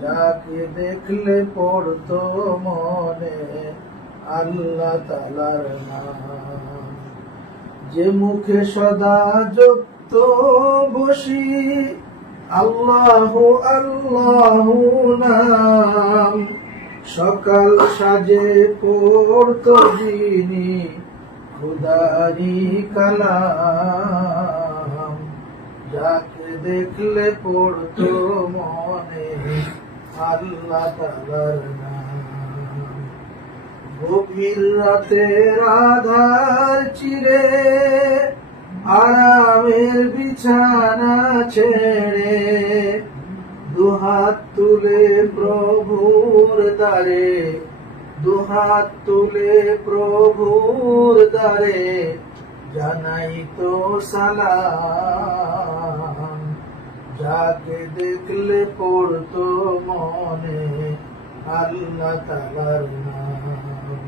যাকে দেখলে পড়তো মনে আল্লাহ তাআলার নাম। যে মুখে সদা জপত বসি আল্লাহু আল্লাহু নাম, সকাল সাজে পড়তো যিনি খুদারি কালাম। যাকে দেখলে পড়তো মনে আল্লাহ তাআলার নাম। গভীর রাতের আধার চিরে আরামের বিছানা ছেড়ে দুহাত তুলে প্রভুর দ্বারে, দুহাত তুলে প্রভুর দ্বারে জানাই তো সালাম। যাকে দেখলে পড়তো মনে আল্লাহ তাআলার নাম।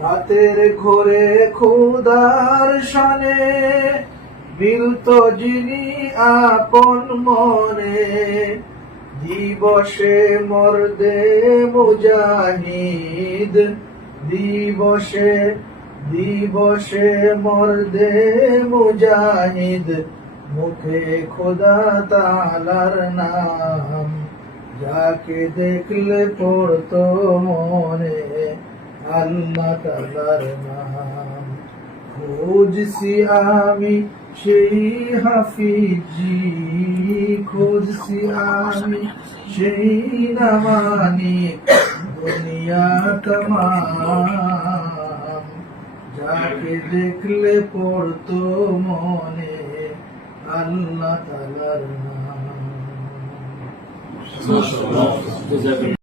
রাতের ঘোরে খোদার শানে মিলতো যিনি আপন মনে, দিবসে মর্দে মুজাহিদ, দিবসে দিবসে মর্দে মুজাহিদ, মুখে খোদা তাআলার নাম। যাকে দেখলে পড়তো মনে আল্লাহ তাআলার নাম। খুঁজছি আমি সেই হাফিজি, খুঁজছি আমি সেই নামানি দুনিয়া তমাম। যাকে দেখলে পড়তো মনে আল্লাহ তাআলার নাম।